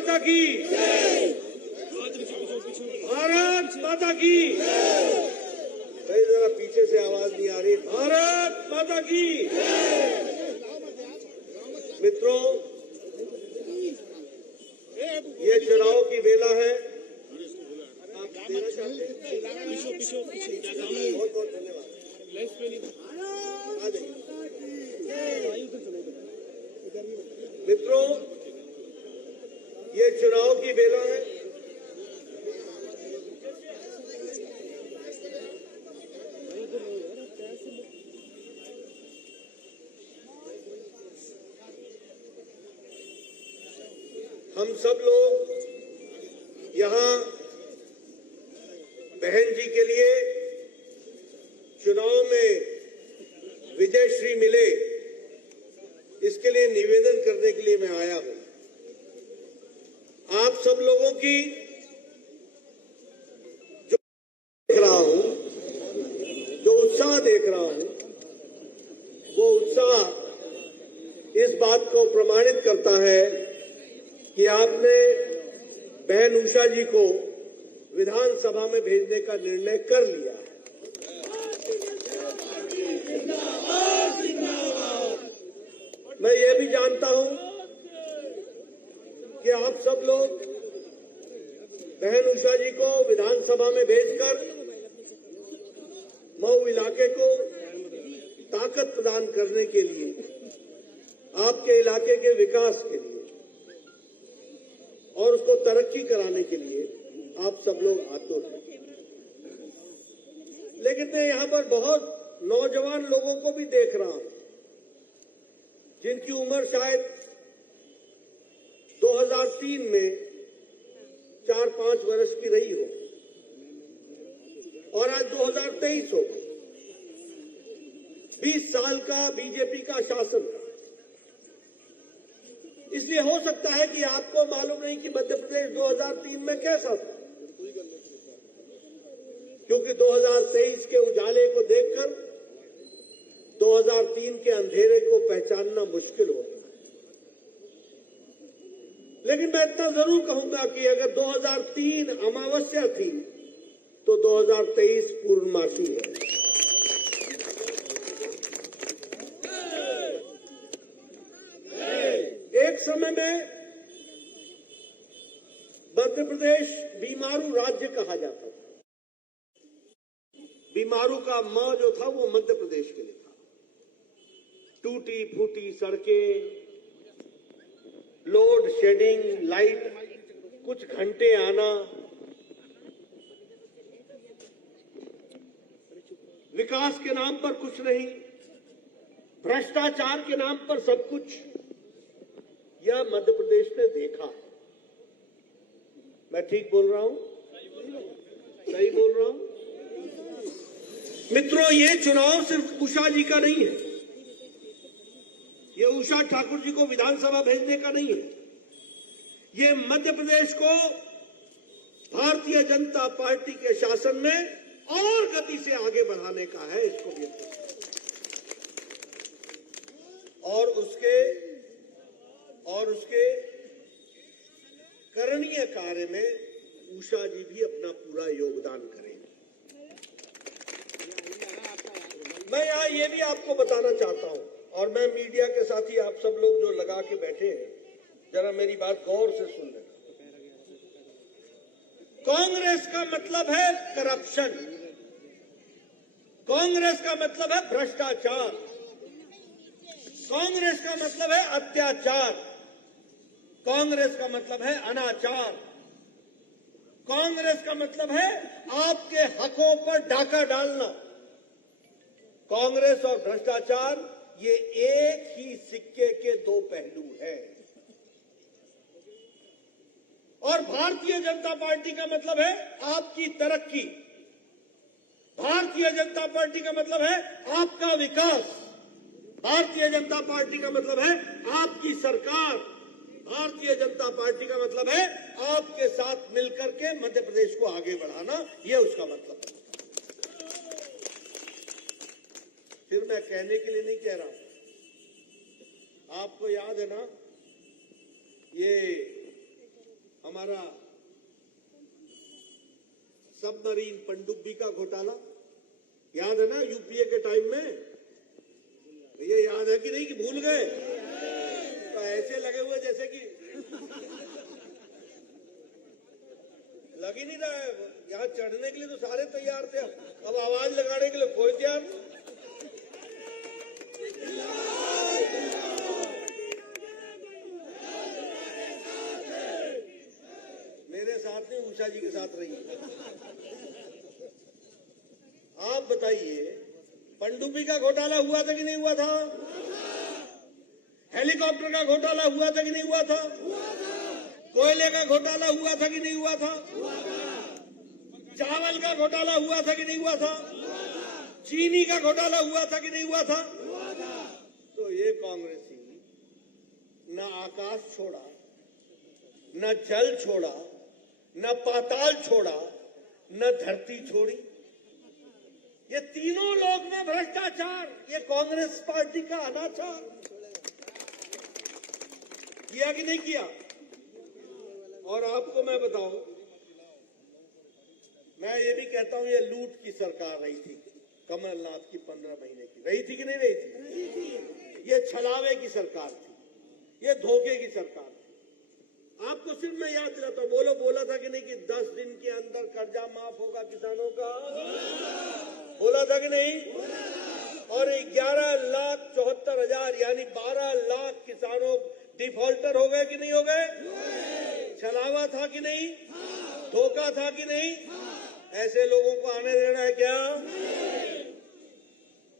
माता की, भारत माता की। भाई जरा पीछे से आवाज नहीं आ रही। भारत माता की। मित्रों, ये चुनाव की बेला है। आप देना चाहते हैं? बहुत बहुत धन्यवाद। मित्रों, ये चुनाव की बेला है। हम सब लोग यहाँ बहन जी के लिए चुनाव में विजयश्री मिले, इसके लिए निवेदन करने के लिए मैं आया हूं। आप सब लोगों की जो देख रहा हूं, जो उत्साह देख रहा हूं, वो उत्साह इस बात को प्रमाणित करता है कि आपने बहन उषा जी को विधानसभा में भेजने का निर्णय कर लिया है। मैं ये भी जानता हूं कि आप सब लोग बहन उषा जी को विधानसभा में भेजकर मऊ इलाके को ताकत प्रदान करने के लिए, आपके इलाके के विकास के लिए और उसको तरक्की कराने के लिए आप सब लोग आतुर हैं। लेकिन मैं यहां पर बहुत नौजवान लोगों को भी देख रहा हूं जिनकी उम्र शायद 2003 में 4-5 वर्ष की रही हो और आज 2023 हो। 20 साल का बीजेपी का शासन। इसलिए हो सकता है कि आपको मालूम नहीं कि मध्य प्रदेश 2003 में कैसा था, क्योंकि 2023 के उजाले को देखकर 2003 के अंधेरे को पहचानना मुश्किल होता है। लेकिन मैं इतना जरूर कहूंगा कि अगर 2003 अमावस्या थी तो 2023 पूर्णमासी है। एक समय में मध्य प्रदेश बीमारू राज्य कहा जाता था। बीमारू का म जो था वो मध्य प्रदेश के लिए था। टूटी फूटी सड़कें, लोड शेडिंग, लाइट कुछ घंटे आना, विकास के नाम पर कुछ नहीं, भ्रष्टाचार के नाम पर सब कुछ, यह मध्य प्रदेश ने देखा है। मैं ठीक बोल रहा हूं? सही बोल रहा हूं? मित्रों, ये चुनाव सिर्फ उषा जी का नहीं है। ये उषा ठाकुर जी को विधानसभा भेजने का नहीं है। ये मध्य प्रदेश को भारतीय जनता पार्टी के शासन में और गति से आगे बढ़ाने का है। इसको भी और उसके करणीय कार्य में उषा जी भी अपना पूरा योगदान करेंगे। मैं यहां ये भी आपको बताना चाहता हूं, और मैं मीडिया के साथी आप सब लोग जो लगा के बैठे हैं, जरा मेरी बात गौर से सुन लेना। कांग्रेस का मतलब है करप्शन, कांग्रेस का मतलब है भ्रष्टाचार, कांग्रेस का मतलब है अत्याचार, कांग्रेस का मतलब है अनाचार, कांग्रेस का मतलब है आपके हकों पर डाका डालना। कांग्रेस और भ्रष्टाचार ये एक ही सिक्के के दो पहलू हैं। और भारतीय जनता पार्टी का मतलब है आपकी तरक्की, भारतीय जनता पार्टी का मतलब है आपका विकास, भारतीय जनता पार्टी का मतलब है आपकी सरकार, भारतीय जनता पार्टी का मतलब है आपके साथ मिलकर के मध्य प्रदेश को आगे बढ़ाना, यह उसका मतलब है। फिर मैं कहने के लिए नहीं कह रहा हूं। आपको याद है ना, ये हमारा सबमरीन पनडुब्बी का घोटाला याद है ना, यूपीए के टाइम में? ये याद है कि नहीं कि भूल गए? तो ऐसे लगे हुए जैसे कि लग ही नहीं रहा है। यहाँ चढ़ने के लिए तो सारे तैयार थे, अब आवाज लगाने के लिए कोई तैयार नहीं। मेरे साथ नहीं, उषा जी के साथ रही। आप बताइए, पनडुब्बी का घोटाला हुआ था कि नहीं हुआ था? हेलीकॉप्टर का घोटाला हुआ था कि नहीं हुआ था? कोयले का घोटाला हुआ था कि नहीं हुआ था? चावल का घोटाला हुआ था कि नहीं हुआ था? चीनी का घोटाला हुआ था कि नहीं हुआ था? तो ये कांग्रेसी न आकाश छोड़ा, न जल छोड़ा, न पाताल छोड़ा, न धरती छोड़ी। ये तीनों लोग में भ्रष्टाचार, ये कांग्रेस पार्टी का अनाचार। किया कि नहीं किया? और आपको मैं बताऊं, मैं ये भी कहता हूं, ये लूट की सरकार रही थी कमलनाथ की 15 महीने की। रही थी कि नहीं रही थी? ये छलावे की सरकार थी, ये धोखे की सरकार थी। आपको सिर्फ मैं याद दिलाता हूं, बोला था कि नहीं कि 10 दिन के अंदर कर्जा माफ होगा किसानों का? बोला था कि नहीं? और 11,74,000 यानी 12 लाख किसानों डिफॉल्टर हो गए कि नहीं हो गए? छलावा था कि नहीं? धोखा था कि नहीं? ऐसे लोगों को आने देना है क्या?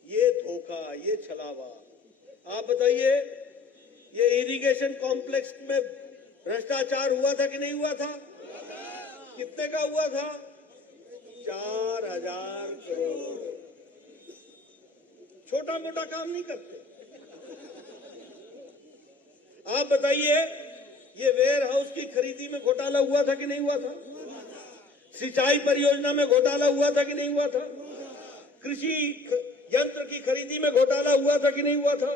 ये धोखा, ये छलावा। आप बताइए, ये इरिगेशन कॉम्प्लेक्स में भ्रष्टाचार हुआ था कि नहीं हुआ था? कितने का हुआ था? 4,000 करोड़। छोटा मोटा काम नहीं करते। आप बताइए, ये वेयर हाउस की खरीदी में घोटाला हुआ था कि नहीं हुआ था? सिंचाई परियोजना में घोटाला हुआ था कि नहीं हुआ था? कृषि यंत्र की खरीदी में घोटाला हुआ था कि नहीं हुआ था?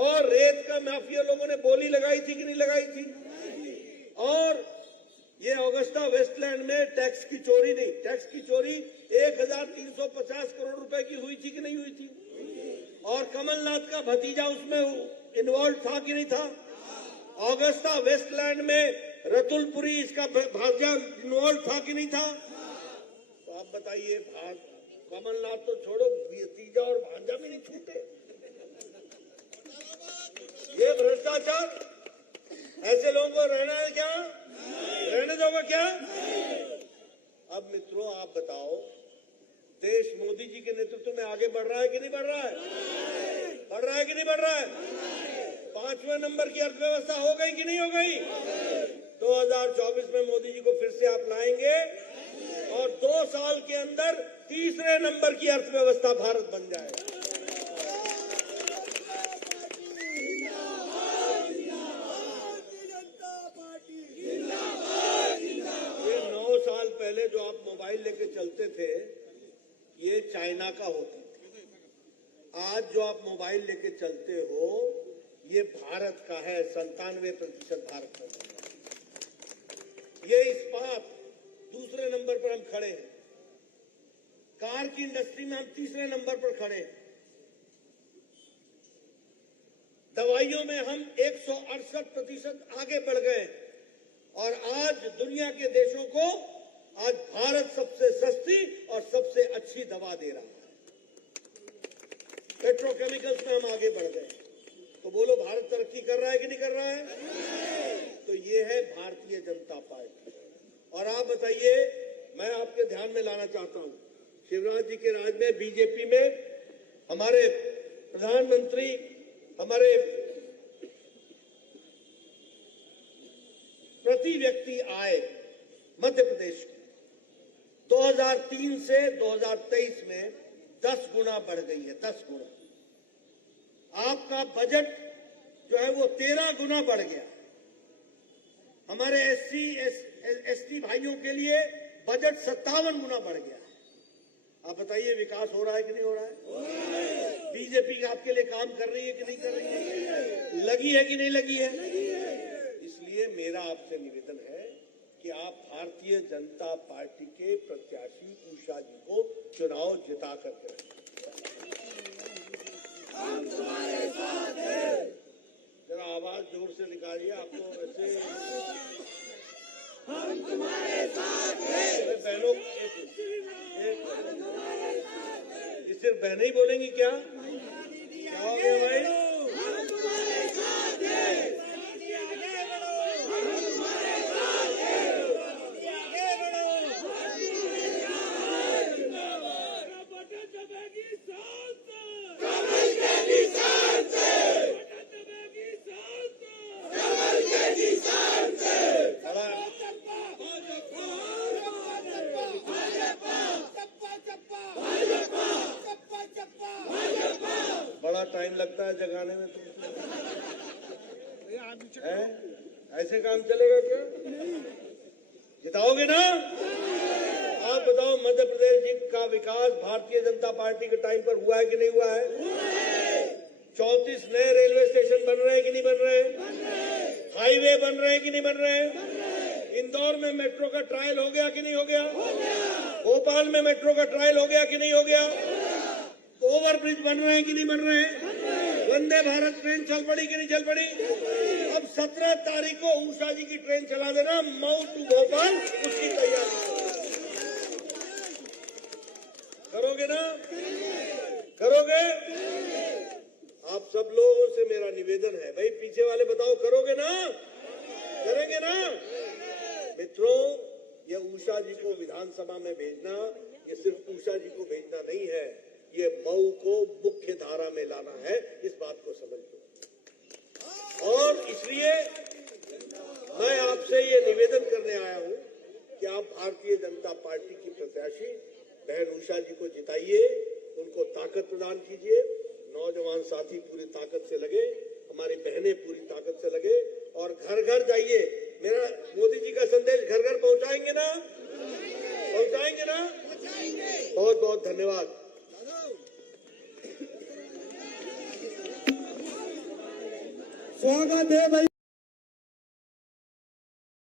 और रेत का माफिया लोगों ने बोली लगाई थी कि नहीं लगाई थी? और ये ऑगस्टा वेस्टलैंड में टैक्स की चोरी नहीं, टैक्स की चोरी 1,350 करोड़ रुपए की हुई थी कि नहीं हुई थी? और कमलनाथ का भतीजा उसमें इन्वॉल्व था कि नहीं था? ऑगस्टा वेस्टलैंड में रतुलपुरी इसका भांजा इन्वॉल्व था कि नहीं था? तो आप बताइए, कमलनाथ तो छोड़ो, भतीजा और भांजा भी नहीं छूटे। ये भ्रष्टाचार, ऐसे लोगों को रहना है क्या? रहने दोगे क्या? अब मित्रों, आप बताओ, देश मोदी जी के नेतृत्व में आगे बढ़ रहा है कि नहीं बढ़ रहा है? बढ़ रहा है कि नहीं बढ़ रहा है? 5वें नंबर की अर्थव्यवस्था हो गई कि नहीं हो गई? 2024 में मोदी जी को फिर से आप लाएंगे और 2 साल के अंदर 3रे नंबर की अर्थव्यवस्था भारत बन जाएगा। ये 9 साल पहले जो आप मोबाइल लेके चलते थे, ये चाइना का होता था। आज जो आप मोबाइल लेके चलते हो, ये भारत का है। 97% भारत का। ये इस्पात, 2रे नंबर पर हम खड़े हैं। कार की इंडस्ट्री में हम 3रे नंबर पर खड़े हैं। दवाइयों में हम 168% आगे बढ़ गए और आज दुनिया के देशों को आज भारत सबसे सस्ती और सबसे अच्छी दवा दे रहा है। पेट्रोकेमिकल्स में हम आगे बढ़ गए। तो बोलो, भारत तरक्की कर रहा है कि नहीं कर रहा है? तो ये है भारतीय जनता पार्टी। और आप बताइए, मैं आपके ध्यान में लाना चाहता हूं, शिवराज जी के राज में, बीजेपी में हमारे प्रधानमंत्री, हमारे प्रति व्यक्ति आय मध्य प्रदेश की 2003 से 2023 में 10 गुना बढ़ गई है। 10 गुना। आपका बजट जो है वो 13 गुना बढ़ गया। हमारे एससी एसटी भाइयों के लिए बजट 57 गुना बढ़ गया। आप बताइए, विकास हो रहा है कि नहीं हो रहा है? बीजेपी आपके लिए काम कर रही है कि नहीं कर रही है? लगी है कि नहीं लगी है? इसलिए मेरा आपसे निवेदन है कि आप भारतीय जनता पार्टी के प्रत्याशी उषा जी को चुनाव जिता करके हम तुम्हारे साथ हैं। जरा आवाज जोर से निकालिए, आपको वैसे हम तुम्हारे साथ हैं। बहनों ये सिर्फ बहनें ही बोलेंगी क्या हो गया भाई? हम तुम्हारे साथ हैं। बड़ा टाइम लगता है जगाने में है? ऐसे काम चलेगा क्या? जिताओगे ना? आप बताओ, मध्य प्रदेश का विकास भारतीय जनता पार्टी के टाइम पर हुआ है कि नहीं हुआ है? 34 नए रेलवे स्टेशन बन रहे हैं कि नहीं बन रहे? हाईवे बन रहे हैं कि नहीं बन रहे? इंदौर में मेट्रो का ट्रायल हो गया कि नहीं हो गया? भोपाल में मेट्रो का ट्रायल हो गया कि नहीं हो गया? ओवरब्रिज बन रहे हैं कि नहीं बन रहे हैं? वंदे भारत ट्रेन चल पड़ी कि नहीं चल पड़ी? अब 17 तारीख को उषा जी की ट्रेन चला देना, मऊ टू भोपाल, उसकी तैयारी करोगे ना? करोगे? आप सब लोगों से मेरा निवेदन है, भाई पीछे वाले बताओ, करोगे ना? करेंगे ना? मित्रों, ये उषा जी को विधानसभा में भेजना, ये सिर्फ उषा जी को भेजना नहीं है, ये मऊ को मुख्य धारा में लाना है, इस बात को समझ लो। और इसलिए मैं आपसे ये निवेदन करने आया हूं कि आप भारतीय जनता पार्टी की प्रत्याशी बहन उषा जी को जिताइए, उनको ताकत प्रदान कीजिए। नौजवान साथी पूरी ताकत से लगे, हमारी बहनें पूरी ताकत से लगे और घर घर जाइए। मेरा मोदी जी का संदेश घर घर पहुंचाएंगे ना? पहुंचाएंगे ना? बहुत बहुत धन्यवाद। स्वागत है भाई।